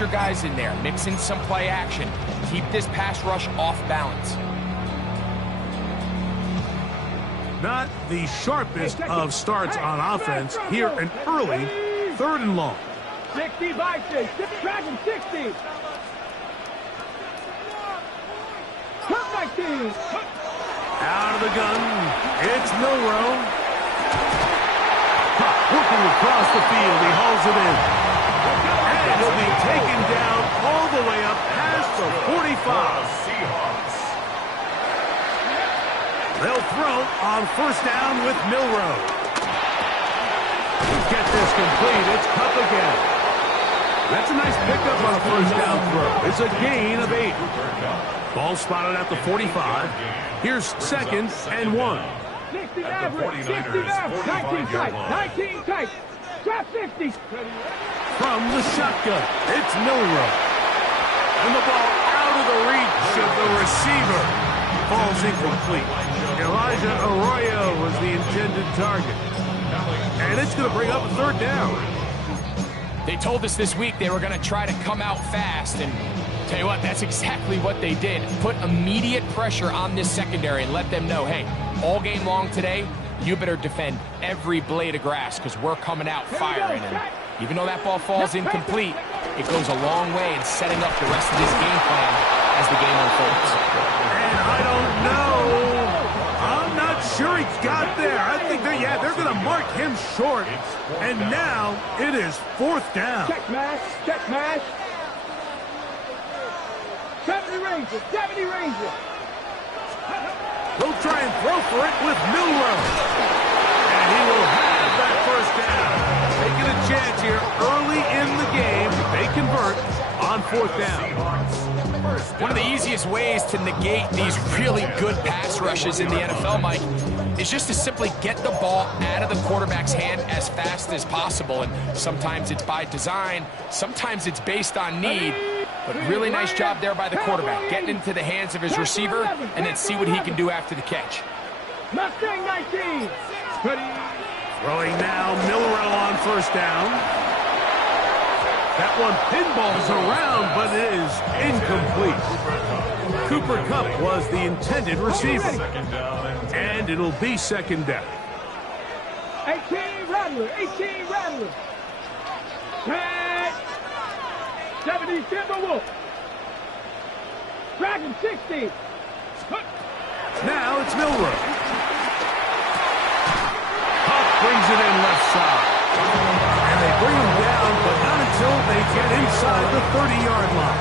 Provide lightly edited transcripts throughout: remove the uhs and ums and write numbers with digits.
your guys in there. Mix in some play action. Keep this pass rush off balance. Not the sharpest of starts on offense. Here, an early 3rd and long. 60 by 6. Dragon 60. Cut 19. Out of the gun. It's Milroe. Working across the field. He hauls it in. And he'll be taken down all the way up past the 45. They'll throw on 1st down with Milroe. Get this complete. It's Kupp again. That's a nice pickup on a 1st down throw. It's a gain of 8. Ball spotted at the 45. Here's 2nd and 1. 60 average. 60 average. 19 tight. 19 tight. Drop 50. From the shotgun, it's Milroe. And the ball out of the reach of the receiver. Falls incomplete. Elijah Arroyo was the intended target. And it's going to bring up a 3rd down. They told us this week they were going to try to come out fast, and tell you what, that's exactly what they did. Put immediate pressure on this secondary and let them know, hey, all game long today, you better defend every blade of grass because we're coming out firing. And even though that ball falls incomplete, it goes a long way in setting up the rest of this game plan as the game unfolds. And I don't know. I'm not sure he got there. I think they're going to mark him short. And now it is 4th down. Check mash. Check mash. 70 Ranger. 70 Ranger. He'll try and throw for it with Milroe. And he will have that 1st down. Taking a chance here early in the game. They convert on 4th down. One of the easiest ways to negate these really good pass rushes in the NFL, Mike, is just to simply get the ball out of the quarterback's hand as fast as possible. And sometimes it's by design, sometimes it's based on need. But really nice job there by the quarterback, getting into the hands of his receiver and then see what he can do after the catch. Mustang 19. Throwing now, Milroe on 1st down. That one pinballs around, but it is incomplete. Cooper Kupp was the intended receiver. And it'll be 2nd down. 18 Rattler. 18 Rattler. 10. 70 Timberwolf. Dragon 60. Now it's Milroe. Kupp brings it in left side. And they bring him down, but not until they get inside the 30-yard line.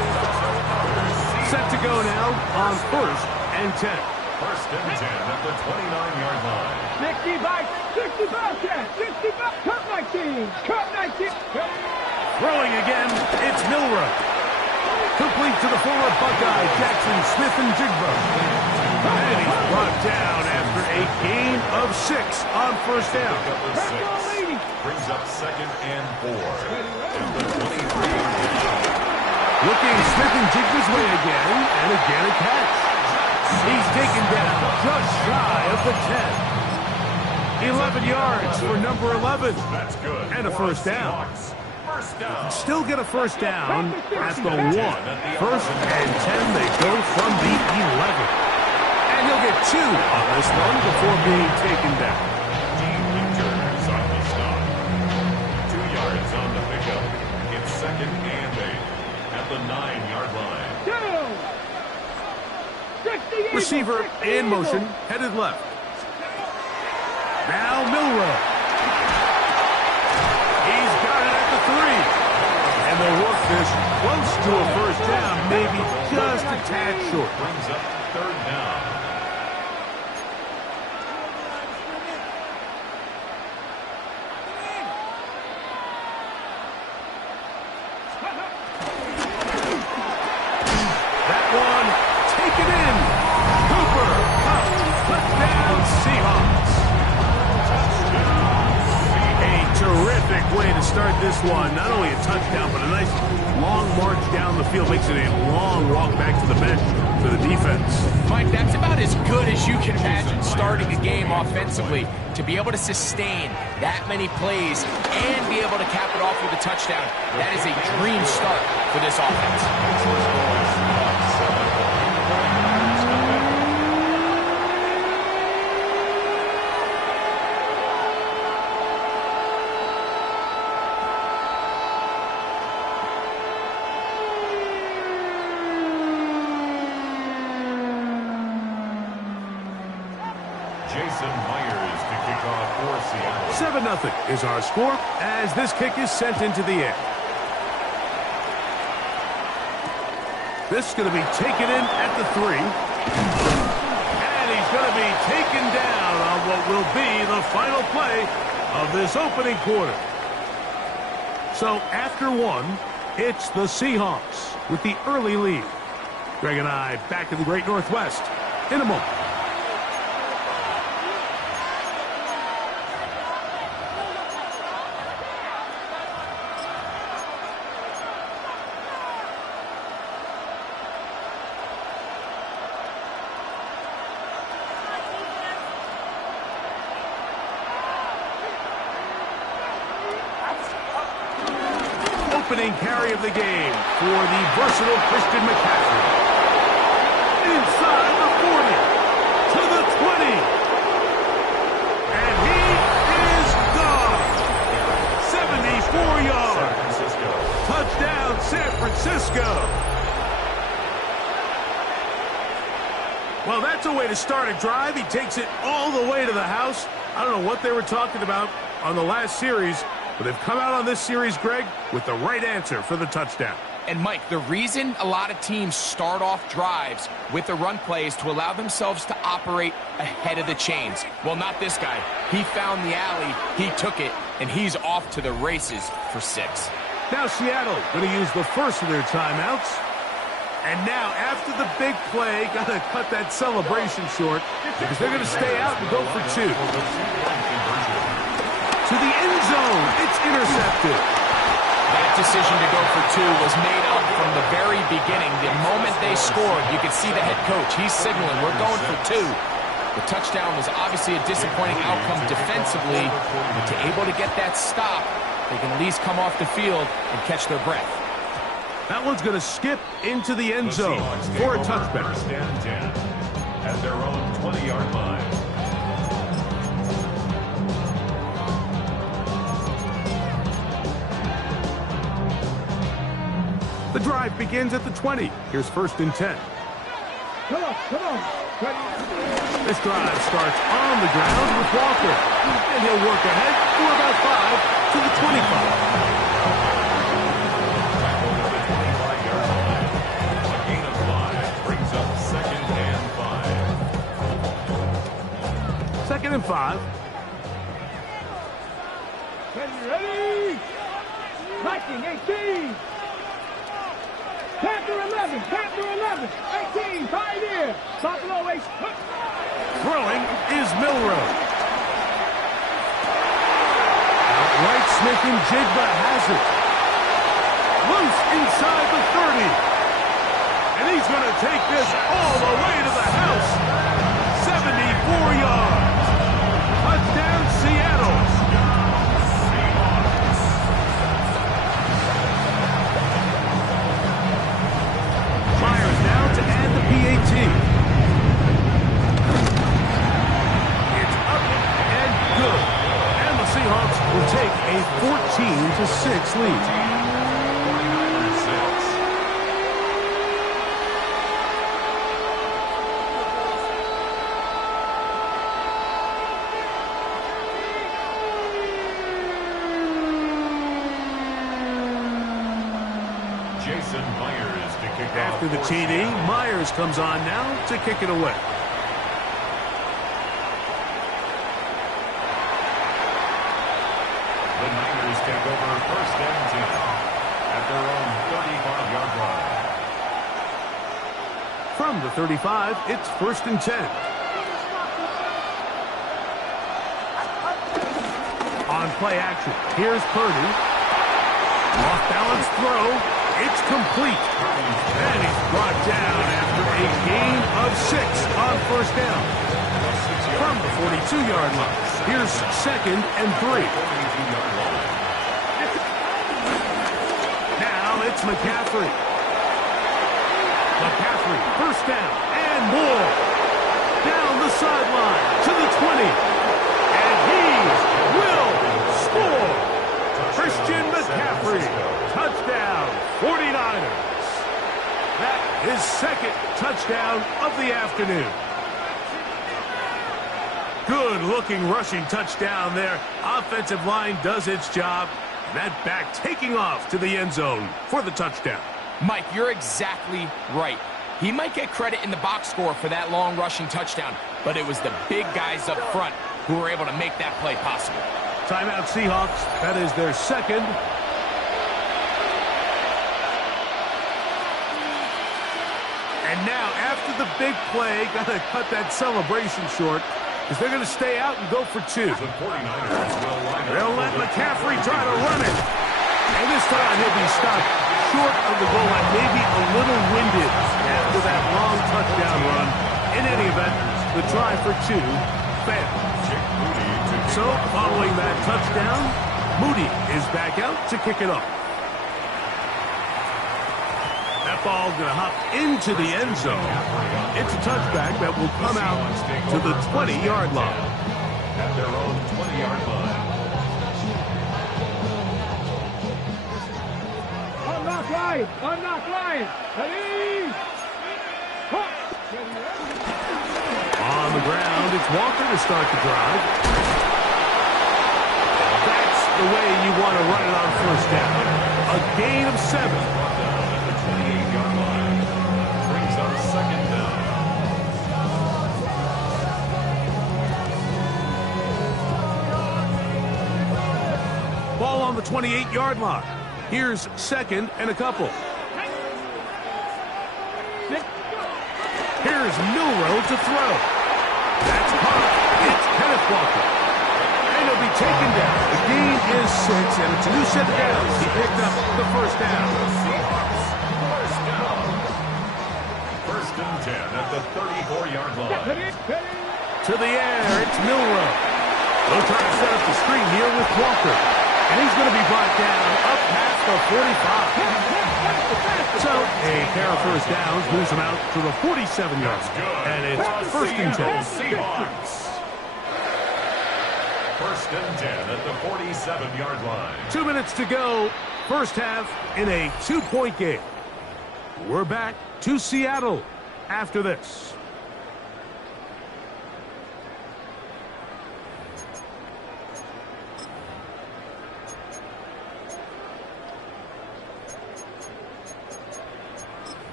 Set to go now on 1st and 10. 1st and 10 at the 29-yard line. 65, 10. 65, cut 19. Cut 19. Throwing again, it's Milroe. Complete to the former Buckeye, Jackson Smith and Jigba. And he's brought down after a gain of 6 on 1st down. Brings up 2nd and 4. At the 23. Looking Smith and Jigba's way again, and again a catch. He's taken down just shy of the 10. 11 yards for number 11. That's good. And a 1st down. Still get a 1st down at the 1. 1st and 10, they go from the 11. And he'll get 2 on this one before being taken down. On the stop. 2 yards on the pickup. It's 2nd and 8 at the 9-yard line. Receiver in motion, headed left. Now Milroe. He's got it at the 3. And they'll work this close to a 1st down, maybe just a tad short. Brings up 3rd down. That one, take it in. Cooper Kupp, touchdown Seahawks. A terrific way to start this one. Not only a touchdown, but a nice long march down down the field, makes it a long walk back to the bench for the defense. Mike, that's about as good as you can imagine starting a game offensively. To be able to sustain that many plays and be able to cap it off with a touchdown, that is a dream start for this offense. Jason Myers to kick off for Seattle. 7-0 is our score as this kick is sent into the air. This is going to be taken in at the 3. And he's going to be taken down on what will be the final play of this opening quarter. So after 1, it's the Seahawks with the early lead. Greg and I back in the Great Northwest in a moment. Opening carry of the game for the versatile Christian McCaffrey. Inside the 40, to the 20. And he is gone. 74 yards. Touchdown, San Francisco. Well, that's a way to start a drive. He takes it all the way to the house. I don't know what they were talking about on the last series, but they've come out on this series, Greg, with the right answer for the touchdown. And, Mike, the reason a lot of teams start off drives with the run play is to allow themselves to operate ahead of the chains. Well, not this guy. He found the alley, he took it, and he's off to the races for 6. Now Seattle going to use the first of their timeouts. And now, after the big play, got to cut that celebration short because they're going to stay out and go for 2. To the end zone. It's intercepted. That decision to go for 2 was made up from the very beginning. The moment they scored, you could see the head coach. He's signaling, we're going for 2. The touchdown was obviously a disappointing outcome defensively, but to able to get that stop, they can at least come off the field and catch their breath. That one's going to skip into the end zone for a touchback. First and 10 at their own 20-yard line. The drive begins at the 20. Here's 1st and 10. Come on. This drive starts on the ground with Walker. And he'll work ahead for about 5 to the 25. Second and 5. Ready? Viking 18. Panther 11. 18. 5 here. Buffalo 8. Throwing is Milroe. Outright Smith and Jigba has it. Loose inside the 30. And he's going to take this all the way to the house. 74 yards. Touchdown, Seattle. Myers now to add the PAT. It's up and good. And the Seahawks will take a 14-6 lead. Jason Myers to kick off. After the TD, Myers comes on now to kick it away. The Niners take over 1st and 10 at their own 35-yard line. From the 35, it's 1st and 10. On play action, here's Purdy. Off balance throw. It's complete. And he's brought down after a gain of 6 on first down. From the 42-yard line. Here's 2nd and 3. Now it's McCaffrey. McCaffrey, first down and more. Down the sideline to the 20. And he will score. Christian McCaffrey, touchdown, 49ers. That is 2nd touchdown of the afternoon. Good-looking rushing touchdown there. Offensive line does its job. That back taking off to the end zone for the touchdown. Mike, you're exactly right. He might get credit in the box score for that long rushing touchdown, but it was the big guys up front who were able to make that play possible. Timeout Seahawks. That is their 2nd. And now, after the big play, got to cut that celebration short, because they're going to stay out and go for 2. They'll let McCaffrey try to run it. And this time he'll be stopped short of the goal line, maybe a little winded after that long touchdown run. In any event, the try for 2 failed. So, following that touchdown, Moody is back out to kick it off. That ball going to hop into the end zone. It's a touchback that will come out to the 20-yard line. At their own 20-yard line. Unlock line! Unlock line! Ready! On the ground, it's Walker to start the drive. That's the way you want to run it on first down. A gain of 7. At the 28-yard line. Brings up 2nd down. Ball on the 28-yard line. Here's 2nd and a couple. Here's Milroe to throw. That's caught. It's Kenneth Walker. And he'll be taken down. The gain is 6, and it's a new set of downs. He picked up the first down. First and 10 at the 34-yard line. To the air, it's Milroe. They'll try to set up the screen here with Walker. And he's going to be brought down up past the 45. So, a pair of first downs moves him out to the 47-yard line. And it's first and 10. Seahawks. First and 10 at the 47-yard line. 2 minutes to go. First half in a 2-point game. We're back to Seattle after this.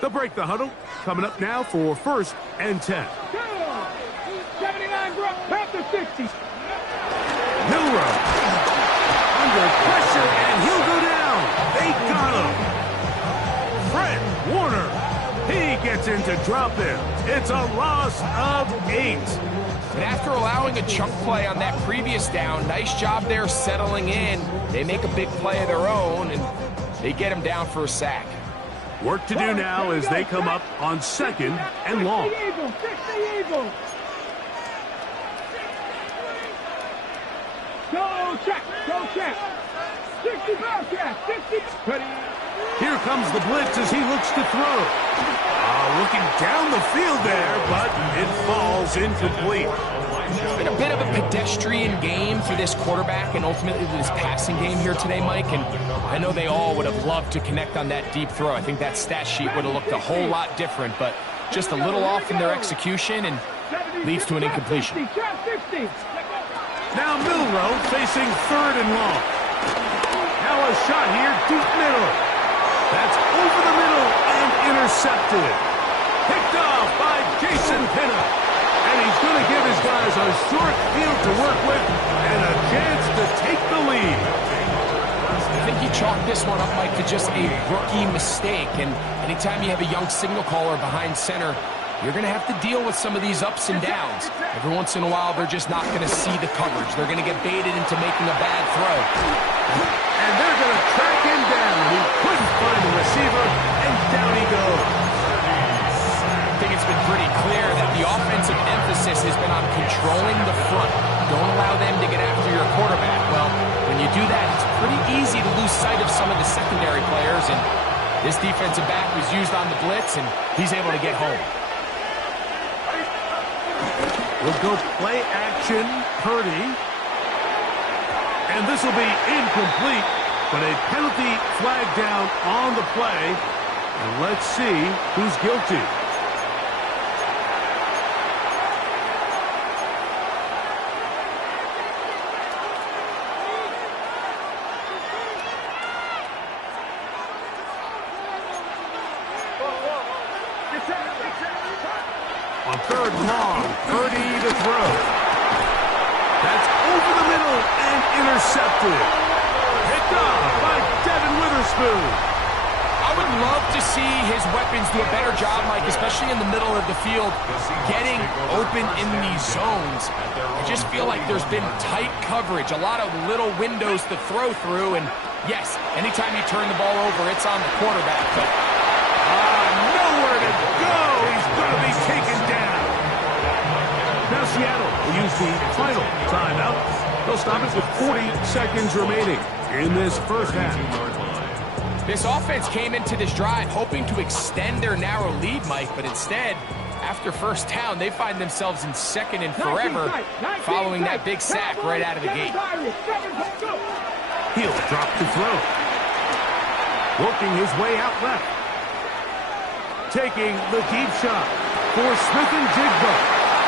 They'll break the huddle. Coming up now for first and 10. 79 at the 60. Milroe under pressure, and he'll go down. They got him. Fred Warner. He gets into drop in. It's a loss of 8. And after allowing a chunk play on that previous down, nice job there settling in. They make a big play of their own, and they get him down for a sack. Work to do now as they come up on 2nd and long. 60 Eagles. Go check. 60 Bearcats. 60. Here comes the blitz as he looks to throw. Looking down the field there, but it falls incomplete. It's been a bit of a pedestrian game for this quarterback and ultimately this passing game here today, Mike. And I know they all would have loved to connect on that deep throw. I think that stat sheet would have looked a whole lot different, but just a little off in their execution and leads to an incompletion. Now Milroe facing 3rd and long. Now a shot here, deep middle. That's over the middle and intercepted. Picked off by Jason Pinnock. And he's going to give his guys a short field to work with and a chance to take the lead. I think he chalked this one up, Mike, to just a rookie mistake. And anytime you have a young signal caller behind center, you're going to have to deal with some of these ups and downs. Every once in a while, they're just not going to see the coverage. They're going to get baited into making a bad throw. And they're going to track him down. He couldn't find the receiver, and down he goes. I think it's been pretty clear that the offensive emphasis has been on controlling the front. Don't allow them to get after your quarterback. Well, when you do that, it's pretty easy to lose sight of some of the secondary players, and this defensive back was used on the blitz, and he's able to get home. We'll go play action, Purdy. And this will be incomplete, but a penalty flag down on the play. And let's see who's guilty. On third and long, Purdy to throw. That's over the middle and intercepted. Picked off by Devin Witherspoon. I would love to see his weapons do a better job, Mike, especially in the middle of the field, getting open in these zones. I just feel like there's been tight coverage, a lot of little windows to throw through, and yes, anytime you turn the ball over, it's on the quarterback, but nowhere to go. He's going to be taken down. Now Seattle will use the final timeout. They'll stop it with 40 seconds remaining in this first half. This offense came into this drive hoping to extend their narrow lead, Mike, but instead, after first down, they find themselves in second and forever following that big sack right out of the gate. He'll drop the throw. Working his way out left. Taking the deep shot for Smith and Jigba.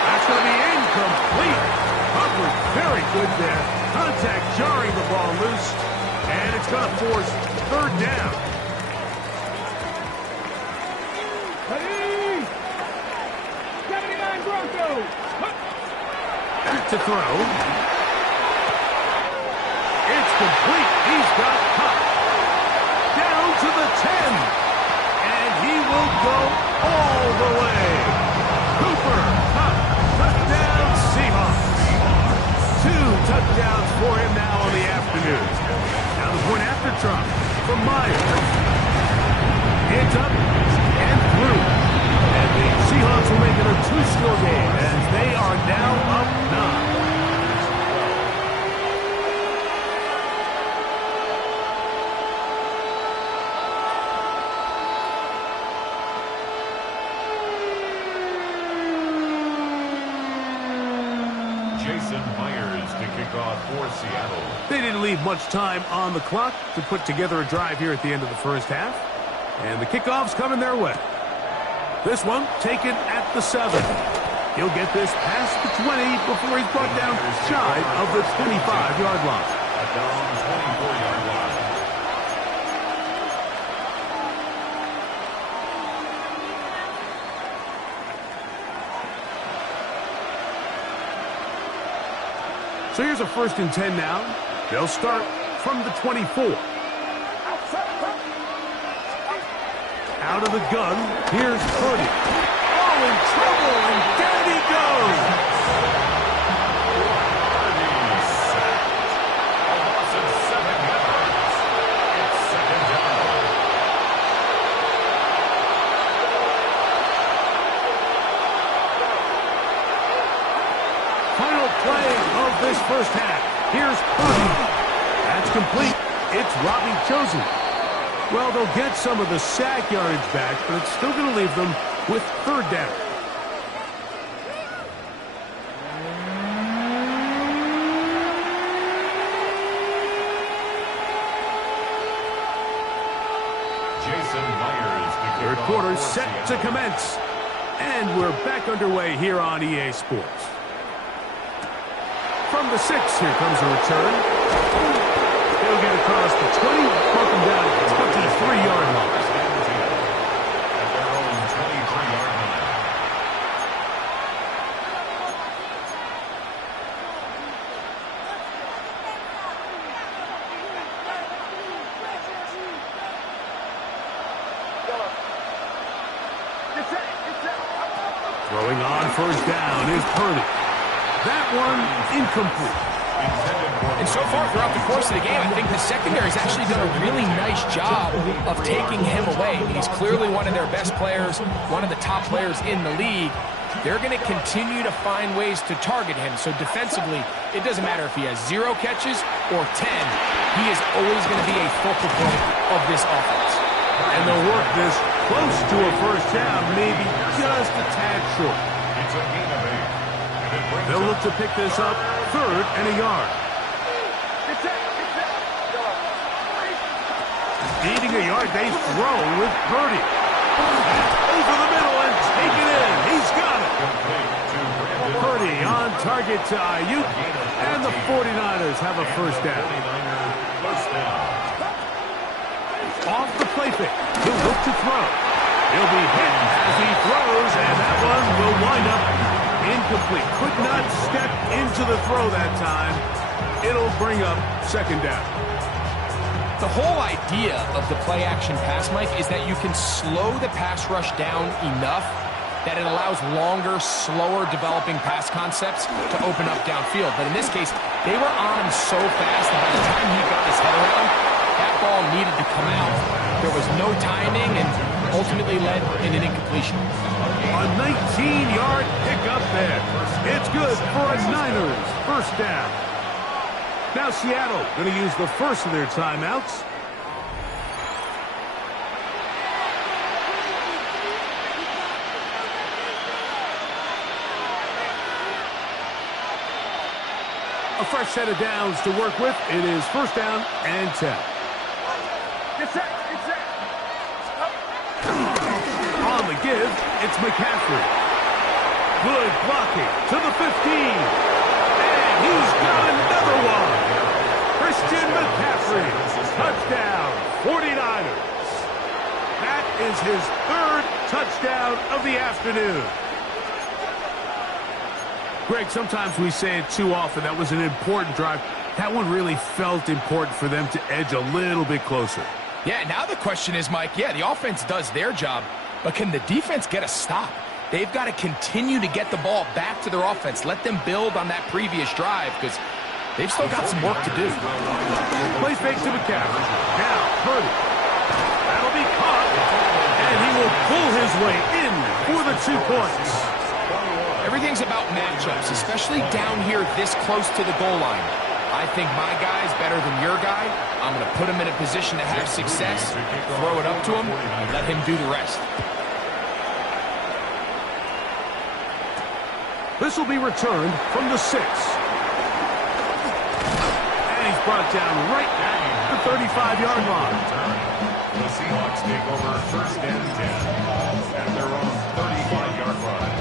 That's going to be incomplete. Covered very good there. Contact jarring the ball loose. And it's going to force third down. Hey! 79 Broncos! Back to throw. It's complete. He's got Kupp. Down to the 10. And he will go all the way. Cooper Kupp. Touchdown Seahawks. 2 touchdowns for him now on the afternoon. Now the point after drop from Myers. It's up and through. And the Seahawks will make it a 2-score game as they are now up 9. Jason Myers to kick off for Seattle. They didn't leave much time on the clock to put together a drive here at the end of the first half. And the kickoff's coming their way. This one taken at the 7. He'll get this past the 20 before he's brought down shy of the 25-yard line. Down 24-yard line. So here's a 1st and 10 now. They'll start from the 24. Out of the gun, here's Purdy. Oh, in trouble, and down he goes. Purdy sacked. A loss of 7 yards. It's second down. Final play of this first half. Here's Purdy. That's complete. It's Robbie Chosen. Well, they'll get some of the sack yardage back, but it's still going to leave them with third down. Jason Myers to kick Third off quarter for set to Seattle. commence. And we're back underway here on EA Sports. From the 6, here comes a return. He'll get across the 20, mark him down at the 23-yard line. At their own 23-yard line. Throwing on first down is Purdy. That one incomplete. And so far throughout the course of the game, I think the secondary's actually done a really nice job of taking him away. He's clearly one of their best players, one of the top players in the league. They're going to continue to find ways to target him. So defensively, it doesn't matter if he has 0 catches or 10. He is always going to be a focal point of this offense. And they'll work this close to a first down, maybe just a tad short. It's a gain of 8. They'll look to pick this up 3rd and a yard. Needing a yard, they throw with Purdy. Over the middle and take it in. He's got it. Purdy on target to Ayuk, and the 49ers have a first down. Off the play fake. He'll look to throw. He'll be hit as he throws, and that one will wind up incomplete. Could not step into the throw that time. It'll bring up 2nd down. The whole idea of the play-action pass, Mike, is that you can slow the pass rush down enough that it allows longer, slower developing pass concepts to open up downfield. But in this case, they were on him so fast that by the time he got his head around, that ball needed to come out. There was no timing and ultimately led in an incompletion. A 19-yard pickup there. It's good for a Niners first down. Now Seattle going to use the first of their timeouts. A fresh set of downs to work with. It is first down and 10. On the give, it's McCaffrey. Good blocking to the 15. And he's got another one. Christian McCaffrey. Touchdown, 49ers. That is his 3rd touchdown of the afternoon. Greg, sometimes we say it too often. That was an important drive. That one really felt important for them to edge a little bit closer. Yeah, now the question is, Mike, yeah, the offense does their job, but can the defense get a stop? They've got to continue to get the ball back to their offense. Let them build on that previous drive because they've still got some work to do. Play fake to McCaffrey. Now, Purdy. That'll be caught. And he will pull his way in for the 2 points. Everything's about matchups, especially down here this close to the goal line. I think my guy's better than your guy. I'm going to put him in a position to have success, throw it up to him, and let him do the rest. This will be returned from the 6. And he's brought down right at the 35-yard line. The Seahawks take over first and 10 at their own 35-yard line.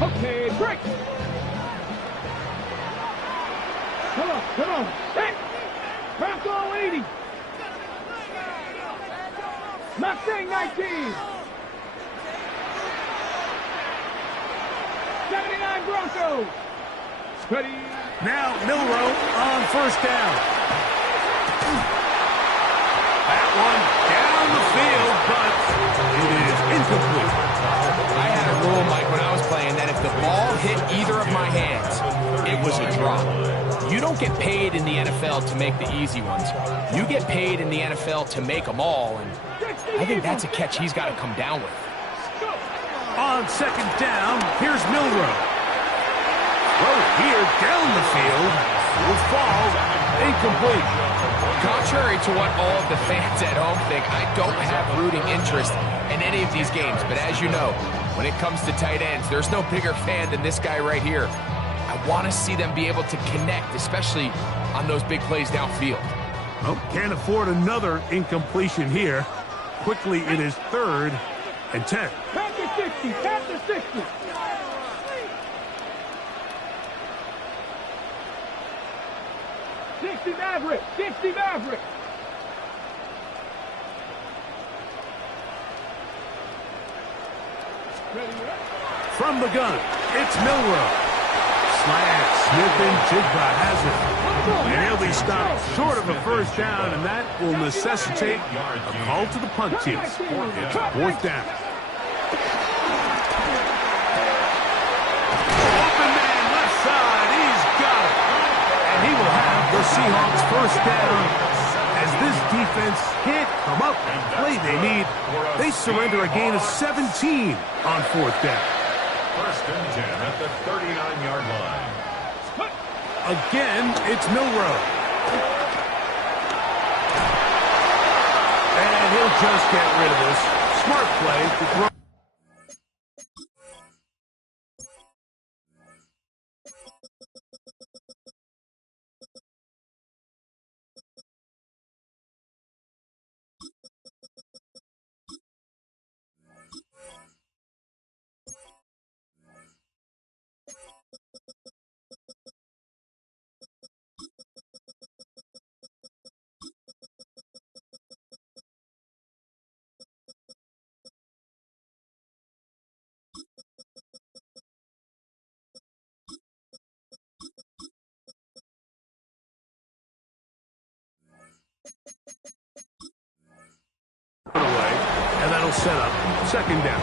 Okay, break. Come on. Hey! Back all 80. Mustang 19. 79 Broncos. Ready. Now Milroe on first down. That one down the field, but it is incomplete. I had a rule, Mike, when I was playing that if the ball hit either of my hands, it was a drop. You don't get paid in the NFL to make the easy ones. You get paid in the NFL to make them all, and I think that's a catch he's got to come down with. On second down, here's Milroe. Throw here down the field. Will fall incomplete. Contrary to what all of the fans at home think, I don't have rooting interest in any of these games. But as you know, when it comes to tight ends, there's no bigger fan than this guy right here. I want to see them be able to connect, especially on those big plays downfield. Well, can't afford another incompletion here. Quickly, it is 3rd and 10. Panther 60. Panther 60. Maverick. 60 Maverick. From the gun, it's Milroe. Slant, Smith and Jigba has it. And he'll be stopped short of a first down, and that will necessitate a call to the punt team. It's 4th down. Seahawks first down. As this defense can't come up with the play they need, they surrender a gain of 17 on fourth down. First and 10 at the 39-yard line. Again, it's Milroe. And he'll just get rid of this. Smart play to throw. Away, and that'll set up second down.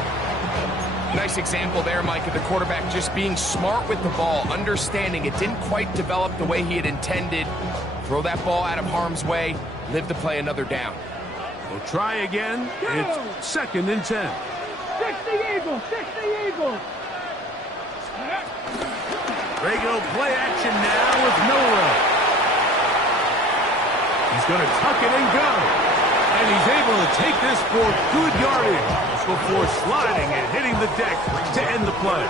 Nice example there, Mike, of the quarterback just being smart with the ball, understanding it didn't quite develop the way he had intended. Throw that ball out of harm's way, live to play another down. We'll try again. It's second and 10. 60 Eagles, 60 Eagles. They go play action now with Milroe. He's going to tuck it and go. And he's able to take this for good yardage before sliding and hitting the deck to end the play.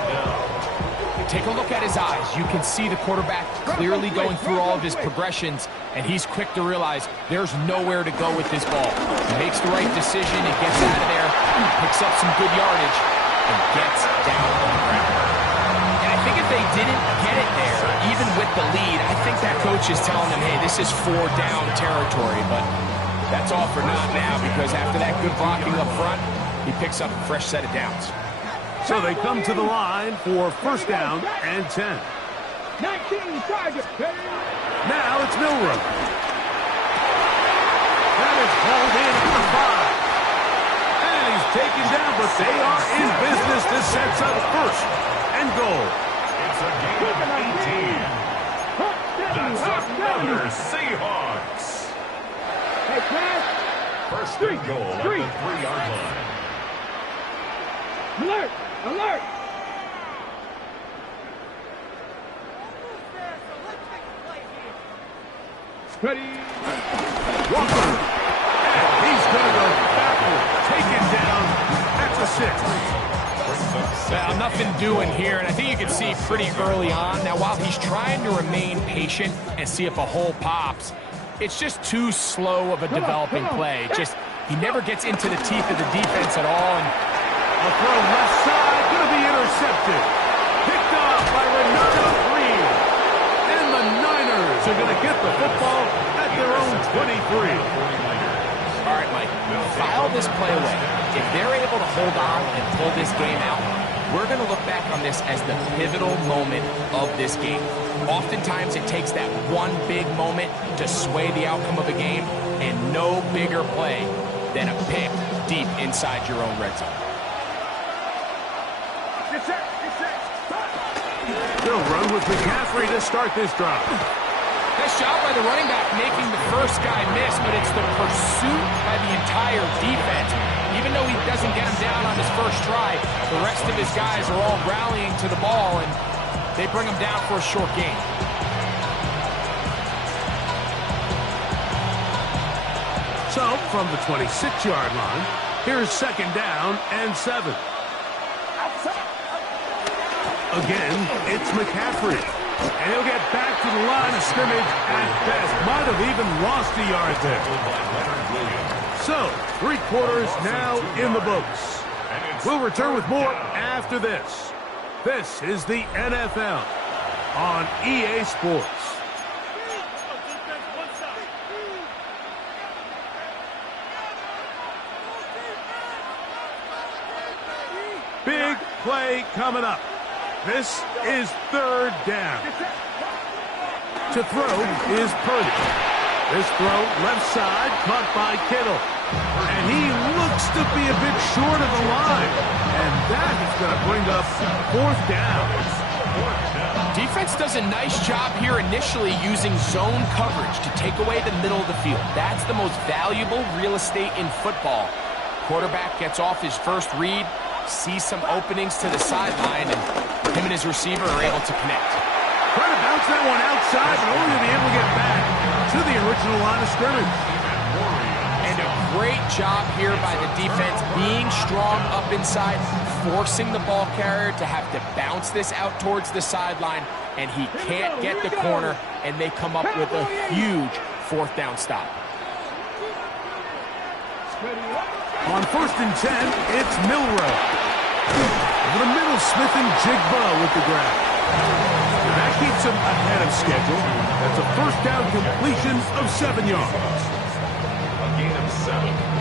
Take a look at his eyes. You can see the quarterback clearly going through all of his progressions, and he's quick to realize there's nowhere to go with this ball. He makes the right decision, he gets out of there, picks up some good yardage, and gets down on the ground. And I think if they didn't get it there, even with the lead, I think that coach is telling them, hey, this is 4-down territory, but that's all for naught now, because after that good blocking up front, he picks up a fresh set of downs. So they come to the line for first down and 10. 19 target. Now it's Milroe. That is hauled in at the 5. And he's taken down, but they are in business. This sets up first and goal. It's a gain of 18. That's another Seahawks. Hey, pass. First and goal at the 3-yard line. Alert! Alert! Ready? Walker. And he's going to go backward. Taken down. That's a 6. Well, nothing doing here, and I think you can see pretty early on. Now, while he's trying to remain patient and see if a hole pops, it's just too slow of a developing play. He never gets into the teeth of the defense at all. And a throw left side, going to be intercepted. Picked off by Renato Green. And the Niners are going to get the football at their own 23. All right, Mike, file this play away. If they're able to hold on and pull this game out, we're going to look back on this as the pivotal moment of this game. Oftentimes, it takes that one big moment to sway the outcome of a game, and no bigger play than a pick deep inside your own red zone. They'll run with McCaffrey to start this drive. Nice job by the running back making the first guy miss, but it's the pursuit by the entire defense. Even though he doesn't get him down on his first try, the rest of his guys are all rallying to the ball, and they bring him down for a short gain. So, from the 26-yard line, here's second down and 7. Again, it's McCaffrey. And he'll get back to the line of scrimmage at best. Might have even lost a yard there. So, 3 quarters now in the books. We'll return with more after this. This is the NFL on EA Sports. Big play coming up. This is third down. To throw is Purdy. This throw left side caught by Kittle. And he looks to be a bit short of the line. And that is going to bring up fourth down. Defense does a nice job here initially using zone coverage to take away the middle of the field. That's the most valuable real estate in football. Quarterback gets off his first read, sees some openings to the sideline, and him and his receiver are able to connect. Trying to bounce that one outside, but only to be able to get back to the original line of scrimmage. And a great job here by the defense, being strong up inside, forcing the ball carrier to have to bounce this out towards the sideline, and he can't get the corner, and they come up with a huge fourth down stop. On 1st and 10, it's Milroe. Over the middle, Smith and Jigba with the grab. That keeps him ahead of schedule. That's a first down completion of 7 yards. A gain of 7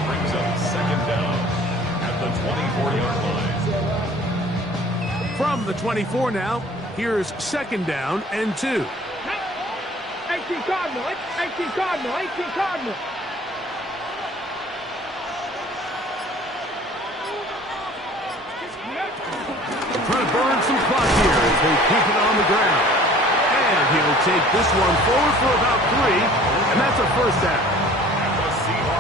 brings up 2nd down at the 24-yard line. From the 24 now, here's 2nd down and 2. 18 Cardinal, 18 Cardinal, 18 Cardinal. Trying to burn some clock here as they keep it on the ground. And he'll take this one forward for about 3, and that's a first down.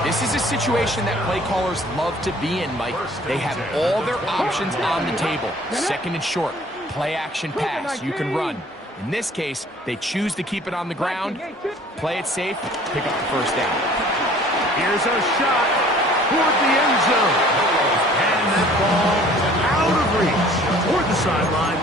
This is a situation that play callers love to be in, Mike. They have all their options on the table. 2nd and short, play action pass, you can run. In this case, they choose to keep it on the ground, play it safe, pick up the first down. Here's a shot toward the end zone. And that ball out of reach toward the sideline.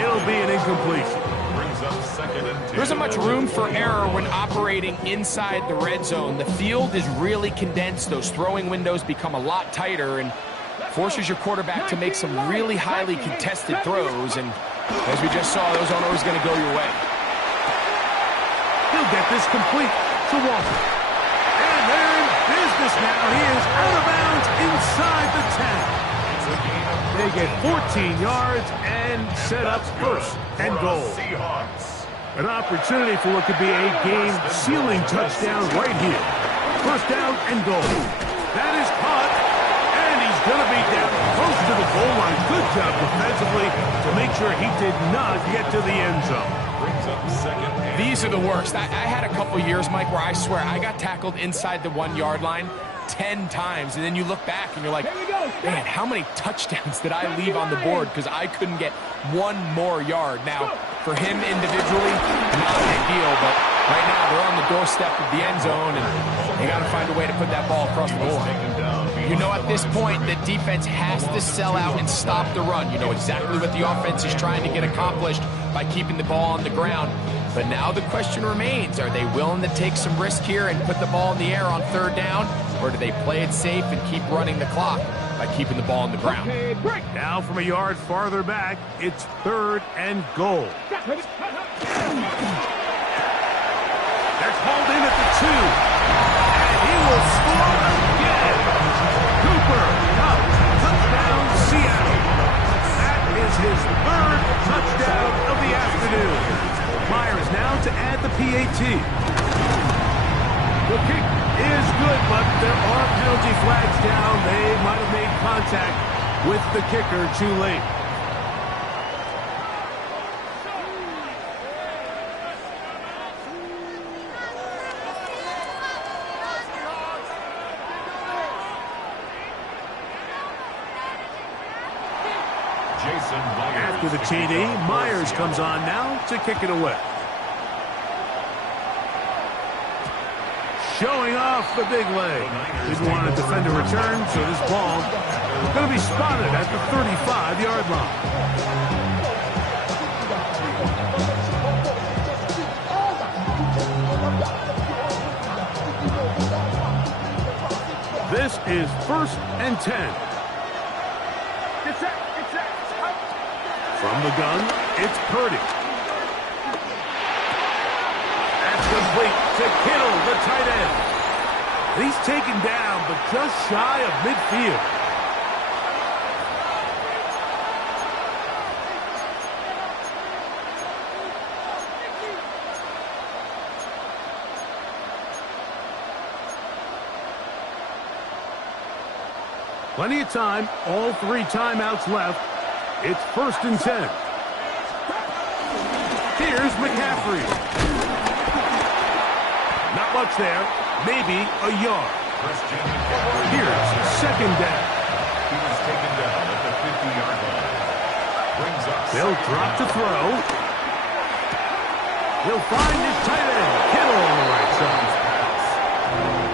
It'll be an incompletion. Brings up 2nd and 2. There isn't much room for error when operating inside the red zone. The field is really condensed. Those throwing windows become a lot tighter and forces your quarterback to make some really highly contested throws. And as we just saw, those aren't always going to go your way. He'll get this complete to Walker. And they're in business now. He is out of bounds inside the 10. They get 14 yards and set up 1st and goal. An opportunity for what could be a game-sealing touchdown right here. 1st down and goal. That is caught, and he's going to be down close to the goal line. Good job defensively to make sure he did not get to the end zone. Brings up 2nd. These are the worst. I had a couple years, Mike, where I swear I got tackled inside the 1-yard line 10 times, and then you look back and you're like, man, how many touchdowns did I leave on the board because I couldn't get one more yard? Now, for him individually, not a big deal, but right now they're on the doorstep of the end zone, and they got to find a way to put that ball across the goal line. You know at this point the defense has to sell out and stop the run. You know exactly what the offense is trying to get accomplished by keeping the ball on the ground. But now the question remains, are they willing to take some risk here and put the ball in the air on 3rd down? Or do they play it safe and keep running the clock by keeping the ball on the ground? Now from a yard farther back, it's 3rd and goal. They're called in at the 2. And he will score again. Cooper Kupp, touchdown Seattle. That is his 3rd touchdown of the afternoon. Myers now to add the PAT. The kick is good, but there are penalty flags down. They might have made contact with the kicker too late. After the TD, Myers comes on now to kick it away. Showing off the big leg. Didn't want to defend a return, so this ball is going to be spotted at the 35-yard line. This is 1st and 10. From the gun, it's Purdy. That's complete to Kittle, the tight end. He's taken down, but just shy of midfield. Plenty of time, all 3 timeouts left. It's 1st and 10. Here's McCaffrey. Not much there. Maybe a yard. Here's second down. He was taken down at the 50-yard line. Brings up They'll drop to throw. He'll find his tight end, Kittle on the right side.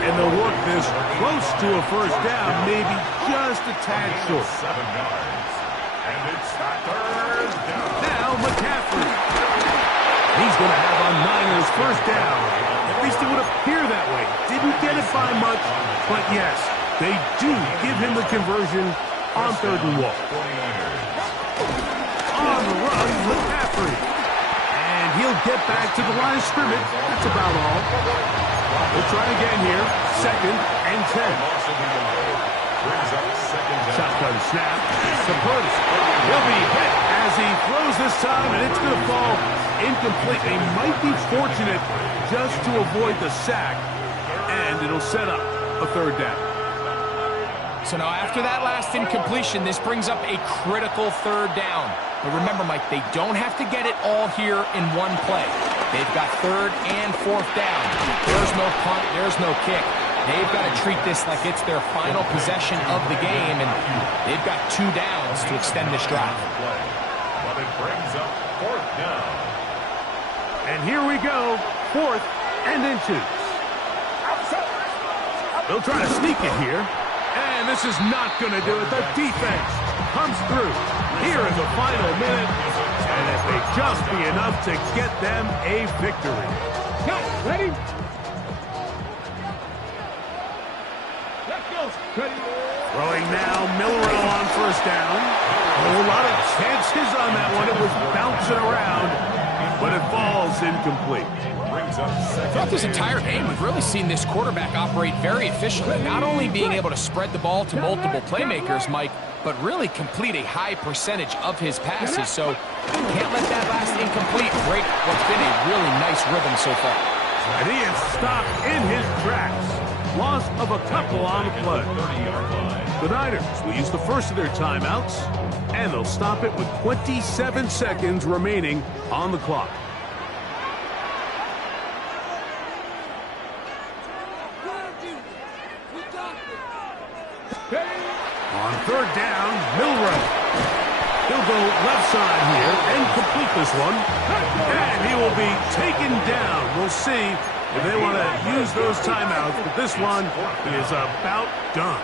And they'll work this close to a first down, maybe just a tad short. 7 yards. And it's third down. Now McCaffrey. He's going to have a Niners first down. At least it would appear that way. Didn't get it by much, but yes, they do give him the conversion on third and one. On the run, McCaffrey. And he'll get back to the line of scrimmage. That's about all. We'll try again here. Second and 10. Shotgun snap. Supports. He'll be hit as he throws this time, and it's going to fall incomplete. They might be fortunate just to avoid the sack, and it'll set up a third down. So now after that last incompletion, this brings up a critical third down. But remember, Mike, they don't have to get it all here in one play. They've got third and fourth down. There's no punt, there's no kick. They've got to treat this like it's their final possession of the game, and they've got 2 downs to extend this drive. But it brings up fourth down. And here we go, 4th and inches. They'll try to sneak it here. And this is not going to do it. The defense comes through here in the final minute. And it may just be enough to get them a victory. Cut, ready? Let's go. Ready? Throwing now, Milroe on first down. A whole lot of chances on that one. It was bouncing around, but it falls incomplete. Throughout this entire game, we've really seen this quarterback operate very efficiently, not only being able to spread the ball to multiple playmakers, Mike, but really complete a high percentage of his passes. So can't let that last incomplete break what's been a really nice rhythm so far. And he is stopped in his tracks. Loss of a couple on the play. The Niners will use the first of their timeouts, and they'll stop it with 27 seconds remaining on the clock. On third down, Milroe. He'll go left side here and complete this one. And he will be taken down. We'll see if they want to use those timeouts, but this one is about done.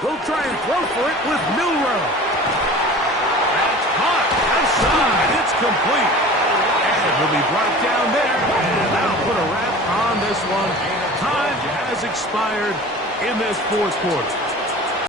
They'll try and throw for it with Milroe. That's caught outside. It's complete. And he'll be brought down there, and that'll put a wrap on this one. Time has expired in this fourth quarter.